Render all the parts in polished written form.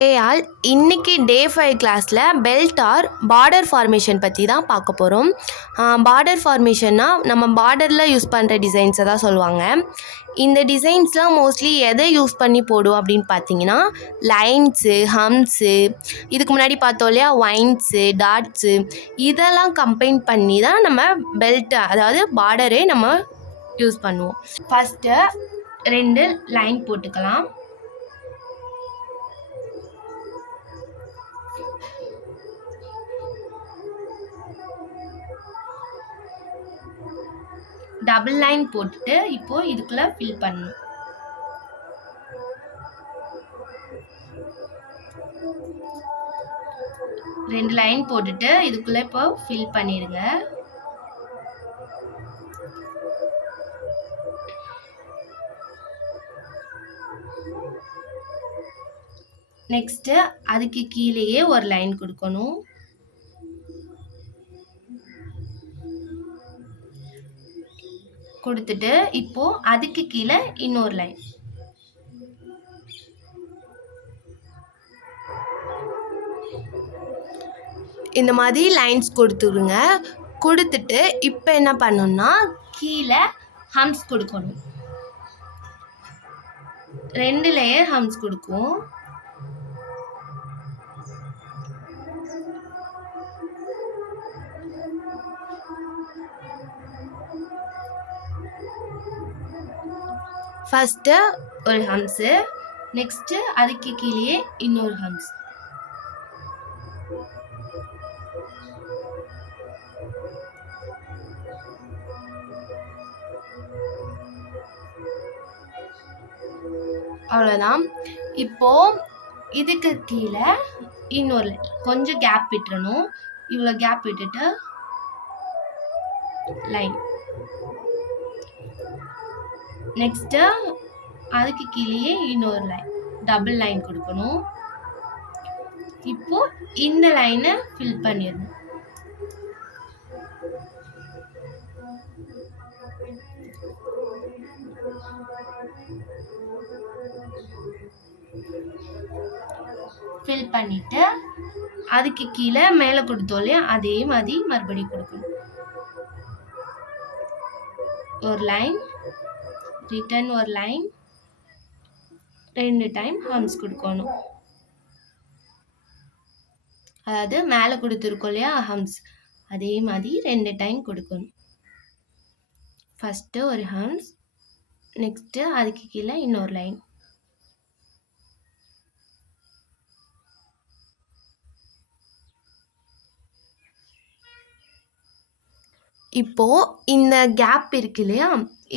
All இன்னைக்கு டே 5 கிளாஸில் belt R border formation பற்றி தான் பார்க்க போகிறோம். பார்டர் ஃபார்மேஷன்னா நம்ம பார்டரில் யூஸ் பண்ணுற டிசைன்ஸை தான் சொல்லுவாங்க. இந்த டிசைன்ஸ்லாம் மோஸ்ட்லி எதை யூஸ் பண்ணி போடுவோம் அப்படின்னு பார்த்தீங்கன்னா லைன்ஸு, ஹம்ஸு, இதுக்கு முன்னாடி பார்த்தோம் இல்லையா ஒயின்ஸு, டாட்ஸு, இதெல்லாம் கம்பைன் பண்ணி தான் நம்ம பெல்ட் அதாவது பார்டரே நம்ம யூஸ் பண்ணுவோம். ஃபஸ்ட்டு 2 லைன் போட்டுக்கலாம். டபுள் லைன் போட்டுட்டு இப்போ இதுக்குள்ள ஃபில் பண்ணணும். ரெண்டு லைன் போட்டுட்டு இதுக்குள்ள இப்போ ஃபில் பண்ணிடுங்க. நெக்ஸ்ட் அதுக்கு கீழேயே ஒரு லைன் கொடுக்கணும். கொடுத்துட்டு இப்போ அதுக்கு கீழே இன்னொரு லைன். இந்த மாதிரி லைன்ஸ் கொடுத்துருங்க. கொடுத்துட்டு இப்போ என்ன பண்ணணும்னா கீழே ஹம்ஸ் கொடுக்கணும். 2 லேயர் ஹம்ஸ் கொடுக்கும். ஃபஸ்ட்டு ஒரு ஹம்ஸு, நெக்ஸ்ட்டு அதுக்கு கீழே இன்னொரு ஹம்ஸ். அவ்வளோதான். இப்போ இதுக்கு கீழே இன்னொரு கொஞ்சம் கேப் விட்டுறணும். இவ்வளோ கேப் விட்டுட்டு லைன். நெக்ஸ்ட்டு அதுக்கு கீழே இன்னொரு லைன், டபுள் லைன் கொடுக்கணும். இப்போ இந்த லைனை ஃபில் பண்ணிடணும். ஃபில் பண்ணிட்டு அதுக்கு கீழே மேலே கொடுத்தோம் இல்லையா அதே மாதிரி மறுபடியும் கொடுக்கணும். ஒரு லைன், ரிட்டர்ன் ஒரு லைன், 2 டைம் ஹம்ஸ் கொடுக்கணும். அதாவது மேலே கொடுத்துருக்கோம் இல்லையா ஹம்ஸ், அதே மாதிரி 2 டைம் கொடுக்கணும். ஃபஸ்ட்டு ஒரு ஹம்ஸ், நெக்ஸ்ட்டு அதுக்கு கீழே இன்னொரு லைன். இப்போ இந்த கேப் இருக்கு இல்லையா,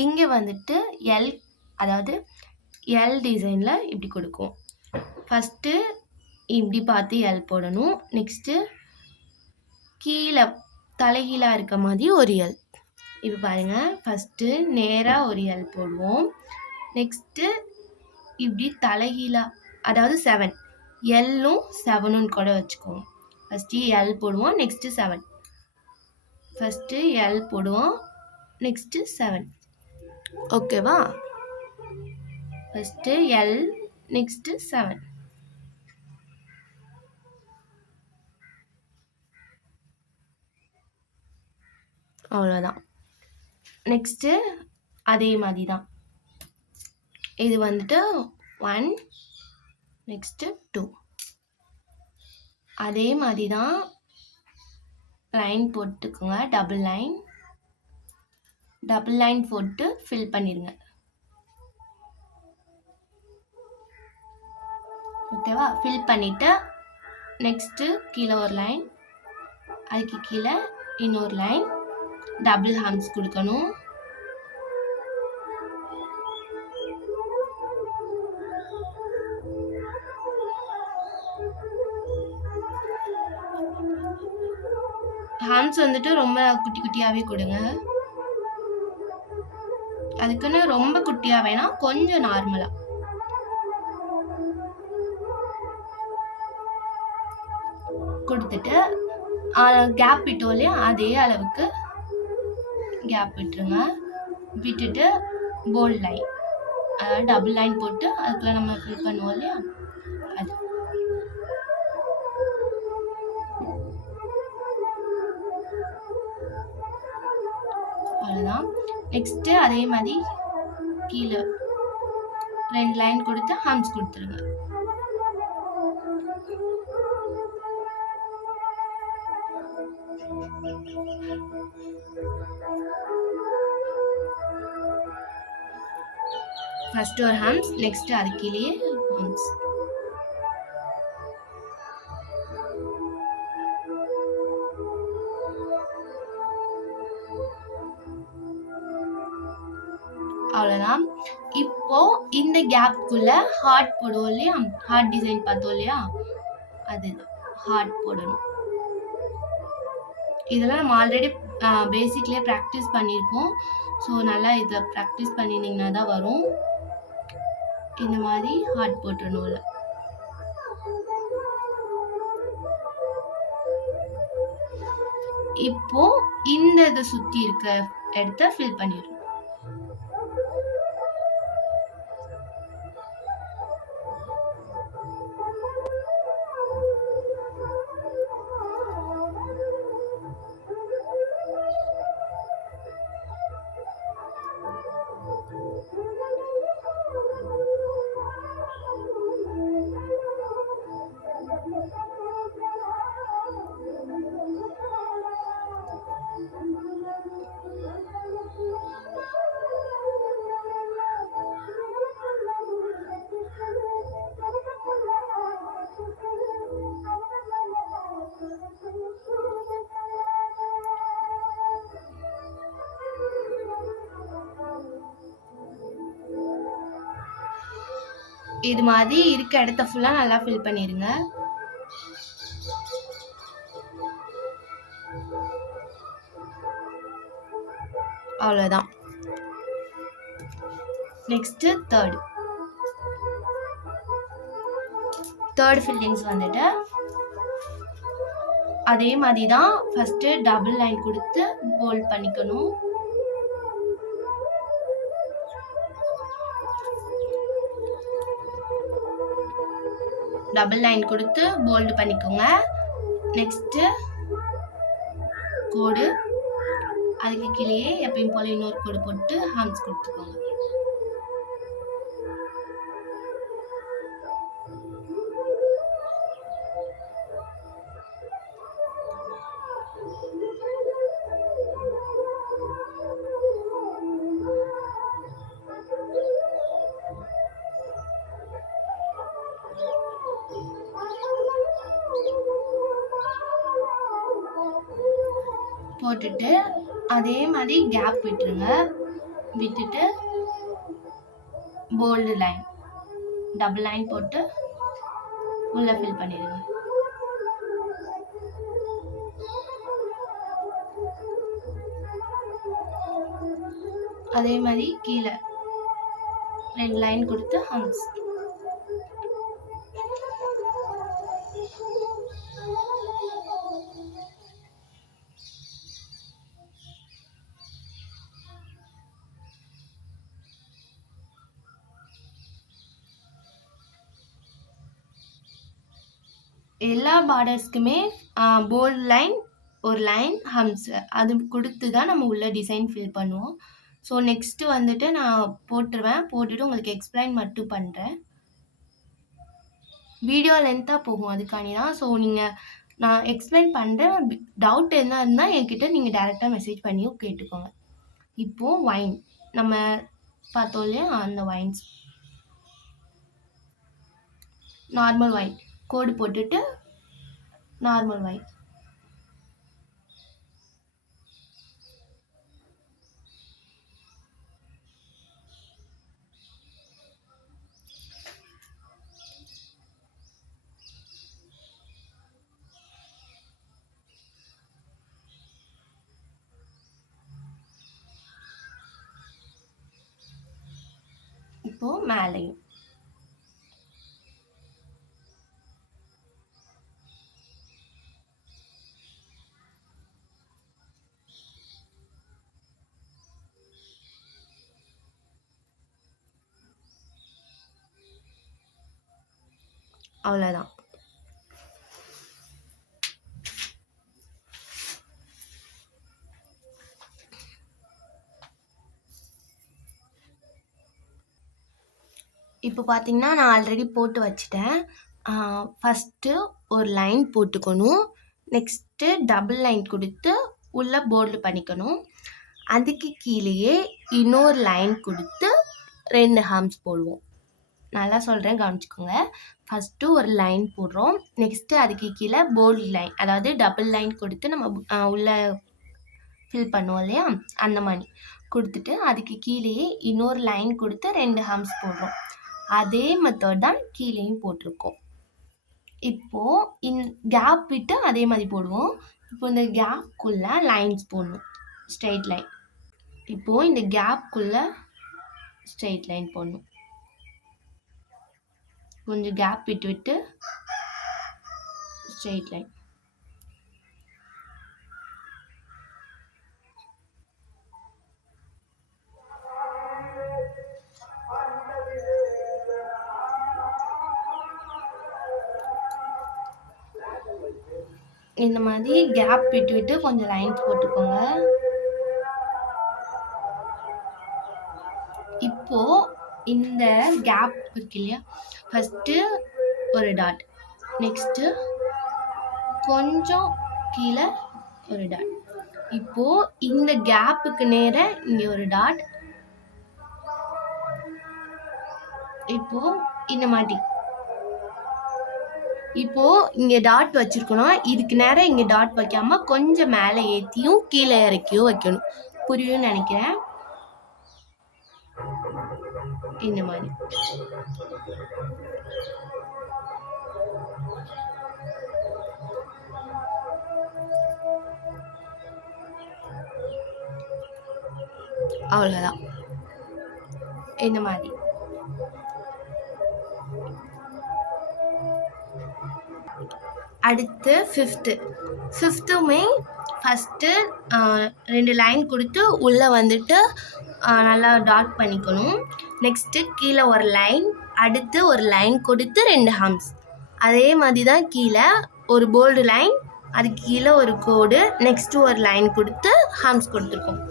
இங்கே வந்துட்டு எல், அதாவது எல் டிசைனில் இப்படி கொடுக்கும். ஃபஸ்ட்டு இப்படி பார்த்து எல் போடணும். நெக்ஸ்ட்டு கீழே தலைகீழாக இருக்க மாதிரி ஒரு எல். இப்போ பாருங்கள், ஃபஸ்ட்டு நேராக ஒரு எல் போடுவோம். நெக்ஸ்ட்டு இப்படி தலைகீழாக, அதாவது 7, எல்லும் 7ன்னு கூட வச்சுக்கோங்க. ஃபஸ்ட்டு எல் போடுவோம், நெக்ஸ்ட்டு 7. ஃபஸ்ட்டு எல் போடுவோம், நெக்ஸ்ட்டு 7. ஓகேவா? First L, next 7. அவ்வளோதான். நெக்ஸ்ட்டு அதே மாதிரி தான். இது வந்துட்டு 1, நெக்ஸ்ட்டு 2. அதே மாதிரி தான் லைன் போட்டுக்கோங்க. டபுள் லைன் போட்டு ஃபில் பண்ணிடுங்க. ஓகேவா? ஃபில் பண்ணிவிட்டு நெக்ஸ்ட்டு கீழே ஒரு லைன், அதுக்கு கீழே இன்னொரு லைன், டபுள் ஹம்ஸ் கொடுக்கணும். ஹம்ஸ் வந்துட்டு ரொம்ப குட்டி குட்டியாகவே கொடுங்க. அதுக்குன்னு ரொம்ப குட்டியாக வேணாம், கொஞ்சம் நார்மலாக. கொடுத்துட்டு கேப் விட்டோம் இல்லையா அதே அளவுக்கு கேப் விட்டுருங்க. விட்டுட்டு போல்ட் லைன், அதாவது டபுள் லைன் போட்டு அதுக்குள்ளே நம்ம ஃபில் பண்ணுவோம் இல்லையா அது. நெக்ஸ்ட்டு அதே மாதிரி கீழே 2 லைன் கொடுத்து ஹம்ஸ் கொடுத்துருங்க. ஃபர்ஸ்ட் ஒரு ஹம்ஸ், நெக்ஸ்ட் அது கீழே ஹம்ஸ். அவ்வளோதான். இப்போ இந்த கேப்குள்ள ஹார்ட் போடுவோம் இல்லையா, ஹார்ட் டிசைன் பார்த்தோம் இல்லையா, அதுதான் ஹார்ட் போடணும். இதெல்லாம் நம்ம ஆல்ரெடி பேசிக்லேயே ப்ராக்டிஸ் பண்ணியிருப்போம். ஸோ நல்லா இதை ப்ராக்டிஸ் பண்ணியிருந்தீங்கன்னா தான் வரும். இந்த மாதிரி ஹார்ட் போட்டுடணும். இல்லை இப்போ இந்த இதை சுற்றி இருக்க இடத்த ஃபில் பண்ணிடணும். இது மாதிரி இருக்க இடத்த ஃபுல்லாக நல்லா ஃபில் பண்ணிடுங்க. அவ்வளோதான். நெக்ஸ்ட்டு தேர்ட் ஃபில்லிங்ஸ் வந்துட்டு அதே மாதிரி தான். ஃபஸ்ட்டு டபுள் லைன் கொடுத்து போல்ட் பண்ணிக்கணும். டபுள் லைன் கொடுத்து போல்டு பண்ணிக்கோங்க. நெக்ஸ்ட்டு கோடு, அதுக்கு கீழேயே எப்பயும் போல இன்னொரு கோடு போட்டு ஹம்ஸ் கொடுத்துக்கோங்க. போட்டுட்டு அதே மாதிரி கேப் விட்டுருங்க. விட்டுட்டு போல்டு லைன், டபுள் லைன் போட்டு உள்ள ஃபில் பண்ணிடுங்க. அதே மாதிரி கீழே 2 லைன் கொடுத்து ஹம்ஸ். எல்லா பார்டர்ஸ்க்குமே போல்ட் லைன், ஒரு லைன், ஹம்ஸ் அது கொடுத்து தான் நம்ம உள்ள டிசைன் ஃபில் பண்ணுவோம். ஸோ நெக்ஸ்ட்டு வந்துட்டு நான் போட்டுருவேன். போட்டுட்டு உங்களுக்கு எக்ஸ்பிளைன் மட்டும் பண்ணுறேன். வீடியோ லென்த்தாக போகும், அதுக்காண்டி தான். ஸோ நான் எக்ஸ்பிளைன் பண்ணுறேன். டவுட் என்ன இருந்தால் என்கிட்ட நீங்கள் டேரெக்டாக மெசேஜ் பண்ணியும் கேட்டுக்கோங்க. இப்போது வைன் நம்ம பார்த்தோம் இல்லையா, அந்த வைன்ஸ் நார்மல் வைன் கோடு போட்டுட்டு நார்மல் வைன். இப்போது மேலேயும் அவ்வளோதான். இப்போ பார்த்தீங்கன்னா நான் ஆல்ரெடி போட்டு வச்சுட்டேன். ஃபஸ்ட்டு ஒரு லைன் போட்டுக்கணும். நெக்ஸ்ட்டு டபுள் லைன் கொடுத்து உள்ள போல்டு பண்ணிக்கணும். அதுக்கு கீழேயே இன்னொரு லைன் கொடுத்து 2 ஹம்ஸ் போடுவோம். நல்லா சொல்கிறேன், கவனிச்சுக்கோங்க. ஃபஸ்ட்டு ஒரு லைன் போடுறோம். நெக்ஸ்ட்டு அதுக்கு கீழே போல்டு லைன், அதாவது டபுள் லைன் கொடுத்து நம்ம உள்ள ஃபில் பண்ணுவோம் இல்லையா, அந்த மாதிரி கொடுத்துட்டு அதுக்கு கீழேயே இன்னொரு லைன் கொடுத்து 2 ஹம்ஸ் போடுறோம். அதே மெத்தட் தான் கீழேயும் போட்டிருக்கோம். இப்போது கேப் விட்டு அதே மாதிரி போடுவோம். இப்போ இந்த கேப்குள்ளே லைன்ஸ் போடணும், ஸ்ட்ரெயிட் லைன். இப்போது இந்த கேப்குள்ளே ஸ்ட்ரெயிட் லைன் போடணும். கொஞ்சம் கேப் விட்டு விட்டு ஸ்ட்ரெயிட் லைன். இந்த மாதிரி கேப் விட்டு விட்டு கொஞ்சம் லைன்ஸ் போட்டுக்கோங்க. இப்போ இந்த கேப் இருக்கு இல்லையா, ஃபஸ்ட்டு ஒரு டாட், நெக்ஸ்ட்டு கொஞ்சம் கீழே ஒரு டாட். இப்போ இந்த கேப்புக்கு நேர இங்கே ஒரு டாட். இப்போ இந்த மாதிரி இப்போ இங்கே டாட் வச்சிருக்கணும். இதுக்கு நேரம் இங்கே டாட் வைக்காம கொஞ்சம் மேலே ஏற்றியும் கீழே இறக்கியும் வைக்கணும். புரியும்னு நினைக்கிறேன். இந்த மாதிரி அவ்வளோதான். இந்த மாதிரி அடுத்து ஃபிஃப்த்துமே ஃபஸ்ட்டு 2 லைன் கொடுத்து உள்ளே வந்துட்டு நல்லா டாட் பண்ணிக்கணும். நெக்ஸ்ட்டு கீழே ஒரு லைன், அடுத்து ஒரு லைன் கொடுத்து 2 ஹம்ஸ். அதே மாதிரி தான் கீழே ஒரு போல்டு லைன், அதுக்கு கீழே ஒரு கோடு, நெக்ஸ்ட்டு ஒரு லைன் கொடுத்து ஹம்ஸ் கொடுத்துருக்கோம்.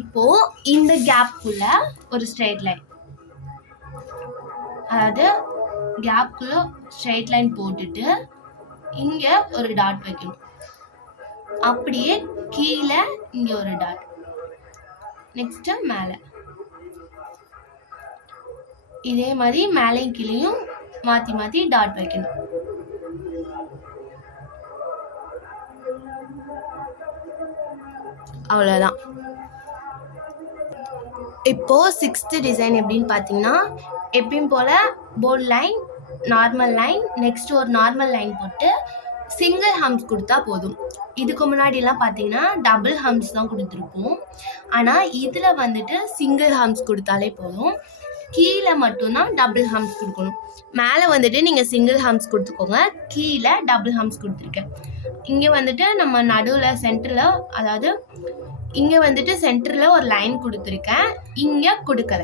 இப்போது இந்த கேப்புக்குள்ளே ஒரு ஸ்ட்ரெயிட் லைன், அதாவது கேப்புக்குள்ளே ஸ்ட்ரெயிட் லைன் போட்டுட்டு இங்கே ஒரு டாட் வைக்கணும். அப்படியே கீழே இங்கே ஒரு டாட், நெக்ஸ்ட்டு மேலே. இதே மாதிரி மேலேயும் கீழேயும் மாற்றி மாற்றி டாட் வைக்கணும். அவ்வளோதான். இப்போது 6th டிசைன் எப்படின்னு பார்த்தீங்கன்னா, எப்பயும் போல் bold line, normal line, next ஒரு நார்மல் லைன் போட்டு சிங்கிள் ஹம்ஸ் கொடுத்தா போதும். இதுக்கு முன்னாடிலாம் பார்த்தீங்கன்னா டபுள் ஹம்ஸ் தான் கொடுத்துருப்போம். ஆனால் இதில் வந்துட்டு சிங்கிள் ஹம்ஸ் கொடுத்தாலே போதும். கீழே மட்டும்தான் டபுள் ஹம்ஸ் கொடுக்கணும். மேலே வந்துட்டு நீங்கள் சிங்கிள் ஹம்ஸ் கொடுத்துக்கோங்க, கீழே டபுள் ஹம்ஸ் கொடுத்துருக்கேன். இங்கே வந்துட்டு நம்ம நடுவில் சென்டரில், அதாவது இங்கே வந்துட்டு சென்டரில் ஒரு லைன் கொடுத்துருக்கேன், இங்கே கொடுக்கல.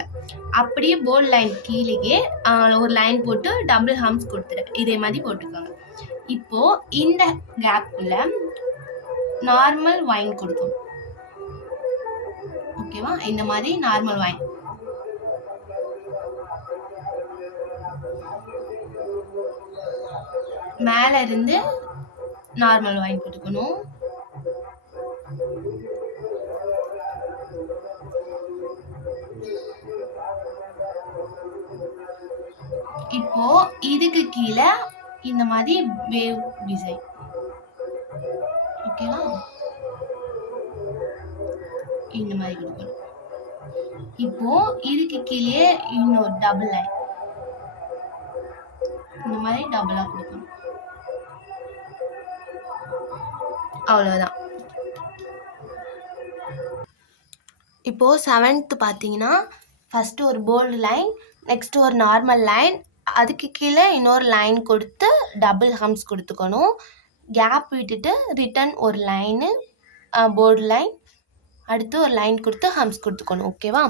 அப்படியே போல்ட் லைன் கீழேயே ஒரு லைன் போட்டு டபுள் ஹம்ஸ் கொடுத்துருக்கேன். இதே மாதிரி போட்டுக்கோங்க. இப்போது இந்த கேப்புக்குள்ள நார்மல் வைன் கொடுக்கணும். ஓகேவா? இந்த மாதிரி நார்மல் வைன். மேலே இருந்து நார்மல் வைன் கொடுக்கணும். இப்போ இதுக்கு கீழே இந்த மாதிரி வேவ் டிசைன். ஓகேவா? இந்த மாதிரி கொடுக்கணும். இப்போ இதுக்கு கீழே இன்னொரு டபுள் லைன், இந்த மாதிரி டபுளா கொடுக்கணும். அவ்வளோதான். இப்போ 7th பார்த்தீங்கன்னா, ஃபஸ்ட்டு ஒரு போல்டு லைன், நெக்ஸ்ட்டு ஒரு நார்மல் லைன், அதுக்கு கீழே இன்னொரு லைன் கொடுத்து டபுள் ஹம்ஸ் கொடுத்துக்கணும். கேப் விட்டுட்டு ரிட்டன் ஒரு லைனு, போல்டு லைன், அடுத்து ஒரு லைன் கொடுத்து ஹம்ஸ் கொடுத்துக்கணும். ஓகேவா?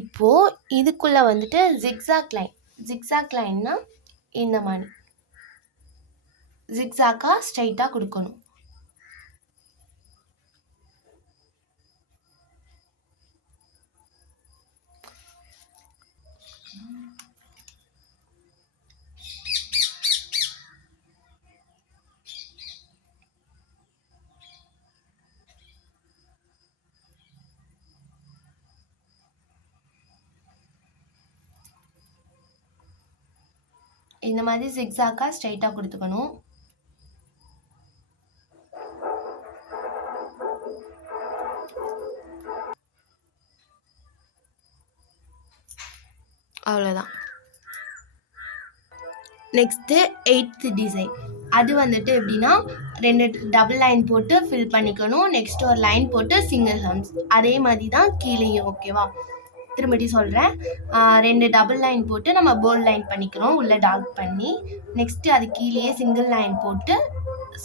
இப்போது இதுக்குள்ளே வந்துட்டு ஜிக்ஸாக் லைன். ஜிக்ஸாக் லைன்னா இந்த மாதிரி ஜிக்ஸாக்காக ஸ்ட்ரைட்டாக கொடுக்கணும். இந்த மாதிரி ஜிக்ஸாக்காக ஸ்ட்ரைட்டாக கொடுத்துக்கணும். அவ்வளோதான். Next 8th design. அது வந்துட்டு எப்படின்னா 2 டபுள் லைன் போட்டு ஃபில் பண்ணிக்கணும். நெக்ஸ்ட் ஒரு லைன் போட்டு சிங்கிள் ஹம்ஸ். அதே மாதிரி தான் கீழேயும். ஓகேவா? திரும்படி சொல்கிறேன். 2 டபுள் லைன் போட்டு நம்ம போல்ட் லைன் பண்ணிக்கிறோம் உள்ளே டார்க் பண்ணி. நெக்ஸ்ட்டு அது கீழேயே சிங்கிள் லைன் போட்டு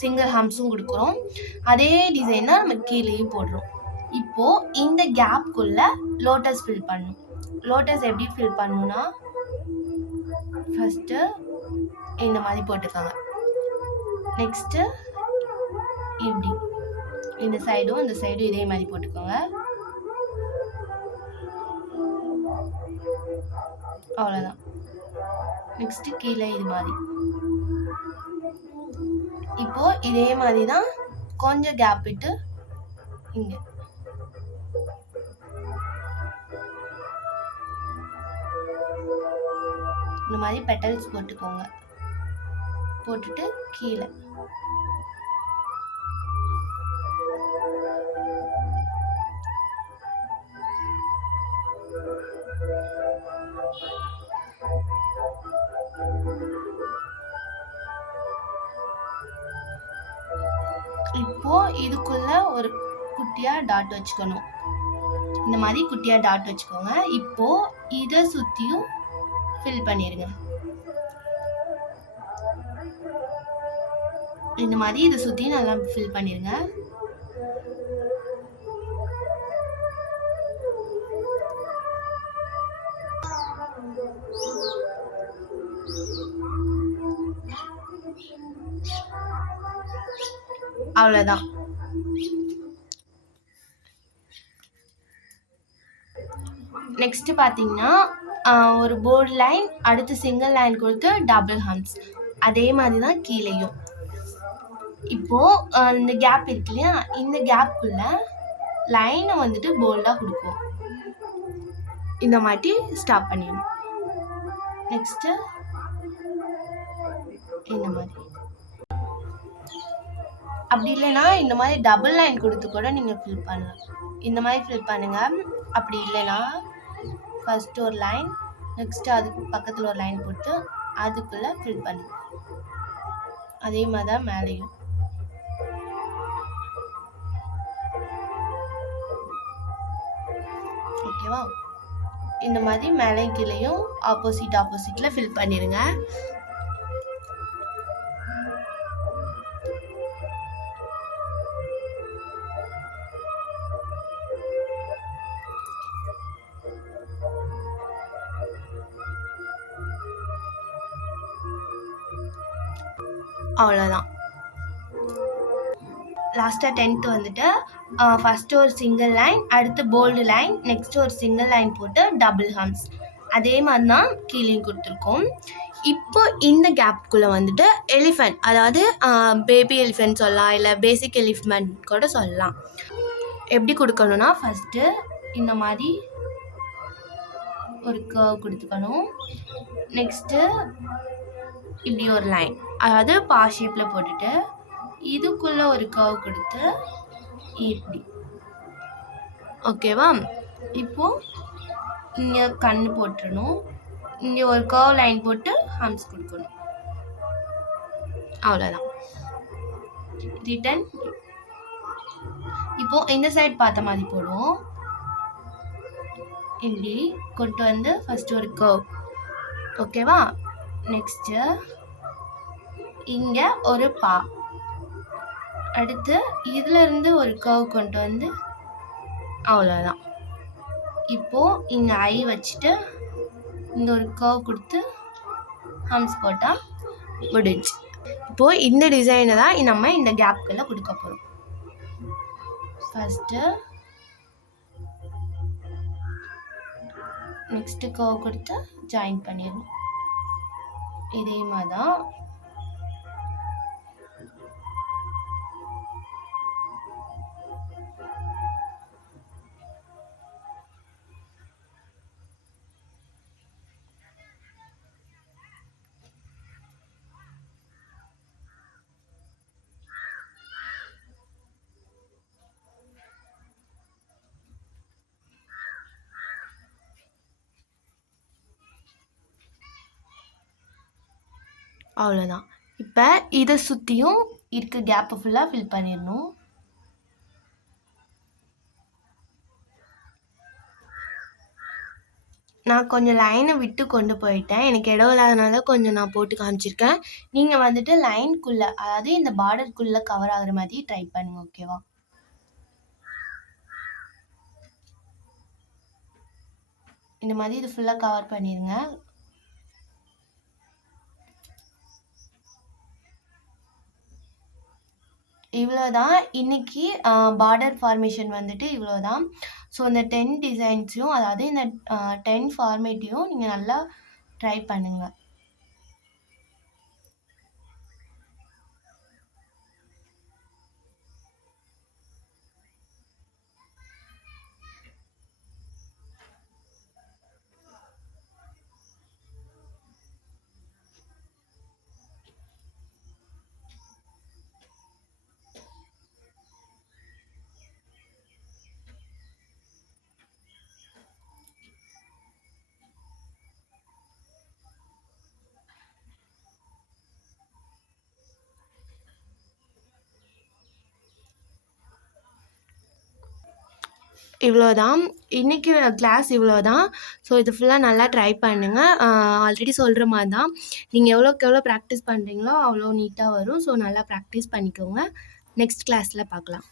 சிங்கிள் ஹம்ஸும் கொடுக்குறோம். அதே டிசைன் தான் நம்ம கீழேயும் போடுறோம். இப்போது இந்த கேப்குள்ளே லோட்டஸ் ஃபில் பண்ணணும். லோட்டஸ் எப்படி ஃபில் பண்ணணும்னா ஃபஸ்ட்டு இந்த மாதிரி போட்டுக்காங்க. நெக்ஸ்ட்டு இப்படி இந்த சைடும் இந்த சைடும் இதே மாதிரி போட்டுக்கோங்க. அவ்வளோதான். நெக்ஸ்ட்டு கீழே இது மாதிரி. இப்போது இதே மாதிரி தான் கொஞ்சம் கேப் விட்டு இங்கே இந்த மாதிரி பெட்டல்ஸ் போட்டுக்கோங்க. போட்டுட்டு கீழே இப்போ இதுக்குள்ள ஒரு குட்டியா டாட் வச்சுக்கணும். இந்த மாதிரி குட்டியா டாட் வச்சுக்கோங்க. இப்போ இதை சுத்தியும் ஃபில் பண்ணிருங்க. இந்த மாதிரி இதை சுத்தி நல்லா ஃபில் பண்ணிருங்க. அவ்வளோதான். நெக்ஸ்ட் பார்த்தீங்கன்னா ஒரு போர்டு லைன், அடுத்து சிங்கிள் லைன் கொடுத்து டபுள் ஹம்ஸ். அதே மாதிரி தான் கீழேயும். இப்போது இந்த கேப் இருக்கு இல்லையா, இந்த கேப்புக்குள்ள லைனை வந்துட்டு போல்டாக கொடுக்கும். இந்த மாதிரி ஸ்டாப் பண்ணிடணும். நெக்ஸ்ட்டு இந்த மாதிரி. அப்படி இல்லைன்னா இந்த மாதிரி டபுள் லைன் கொடுத்து கூட நீங்கள் ஃபில் பண்ணலாம். இந்த மாதிரி ஃபில் பண்ணுங்கள். அப்படி இல்லைன்னா ஃபஸ்ட்டு ஒரு லைன், நெக்ஸ்ட்டு அதுக்கு பக்கத்தில் ஒரு லைன் போட்டு அதுக்குள்ளே ஃபில் பண்ணுங்க. அதே மாதிரி தான் மேலேயும். ஓகேவா? இந்த மாதிரி மேலே கீழேயும் ஆப்போசிட்டில் ஃபில் பண்ணிடுங்க. அவ்வளோதான். லாஸ்ட்டாக 10th வந்துட்டு ஃபஸ்ட்டு ஒரு சிங்கிள் லைன், அடுத்து போல்டு லைன், நெக்ஸ்ட்டு ஒரு சிங்கிள் லைன் போட்டு டபுள் ஹம்ஸ். அதே மாதிரி தான் கீழே கொடுத்துருக்கோம். இப்போ இந்த கேப்புக்குள்ளே வந்துட்டு எலிஃபெண்ட், அதாவது பேபி எலிஃபெண்ட் சொல்லலாம், இல்லை பேசிக் எலிஃபெண்ட் கூட சொல்லலாம். எப்படி கொடுக்கணும்னா ஃபஸ்ட்டு இந்த மாதிரி ஒரு கர்வ் கொடுத்துக்கணும். நெக்ஸ்ட்டு இப்படி ஒரு லைன், அதாவது பா ஷேப்பில் போட்டுட்டு இதுக்குள்ளே ஒரு கர்வ் கொடுத்து இப்படி. ஓகேவா? இப்போது இங்கே கண் போட்டுடணும். இங்கே ஒரு கர்வ் லைன் போட்டு ஹம்ஸ் கொடுக்கணும். அவ்வளோதான். ரிட்டன். இப்போது இந்த சைட் பார்த்த மாதிரி போடுவோம். இப்படி கொண்டு வந்து ஃபஸ்ட்டு ஒரு கர்வ். ஓகேவா? நெக்ஸ்ட்டு இங்கே ஒரு பா, அடுத்து இதிலிருந்து ஒரு கர்வ் கொண்டு வந்து அவ்வளோதான். இப்போது இங்கே ஐ வச்சுட்டு இந்த ஒரு கர்வ் கொடுத்து ஹம்ஸ் போட்டால் முடிஞ்சு. இப்போது இந்த டிசைனை தான் நம்ம இந்த கேப்புக்குள்ளே கொடுக்க போகிறோம். ஃபஸ்ட்டு நெக்ஸ்ட்டு கர்வ் கொடுத்து ஜாயின் பண்ணிடணும். இதே மாதிரி தான். அவ்வளோதான். இப்போ இதை சுற்றியும் இருக்க கேப்பை ஃபுல்லாக ஃபில் பண்ணிடணும். நான் கொஞ்சம் லைனை விட்டு கொண்டு போயிட்டேன். எனக்கு இடம் இல்லாதனால கொஞ்சம் நான் போட்டு காமிச்சிருக்கேன். நீங்கள் வந்துட்டு லைனுக்குள்ளே, அதாவது இந்த பார்டருக்குள்ளே கவர் ஆகுற மாதிரி ட்ரை பண்ணுங்க. ஓகேவா? இந்த மாதிரி இது ஃபுல்லாக கவர் பண்ணிடுங்க. இவ்வளோதான் இன்னைக்கு பார்டர் ஃபார்மேஷன் வந்துட்டு இவ்வளோதான். ஸோ இந்த 10 டிசைன்ஸையும், அதாவது இந்த 10 ஃபார்மேட்டையும் நீங்கள் நல்லா ட்ரை பண்ணுங்கள். இவ்வளோதான் இன்றைக்கி கிளாஸ் இவ்வளோதான். ஸோ இது ஃபுல்லாக நல்லா ட்ரை பண்ணுங்கள். ஆல்ரெடி சொல்கிற மாதிரி தான், நீங்கள் எவ்வளோக்கு எவ்வளோ ப்ராக்டிஸ் பண்ணுறீங்களோ அவ்வளோ நீட்டாக வரும். ஸோ நல்லா ப்ராக்டிஸ் பண்ணிக்கோங்க. நெக்ஸ்ட் கிளாஸில் பார்க்கலாம்.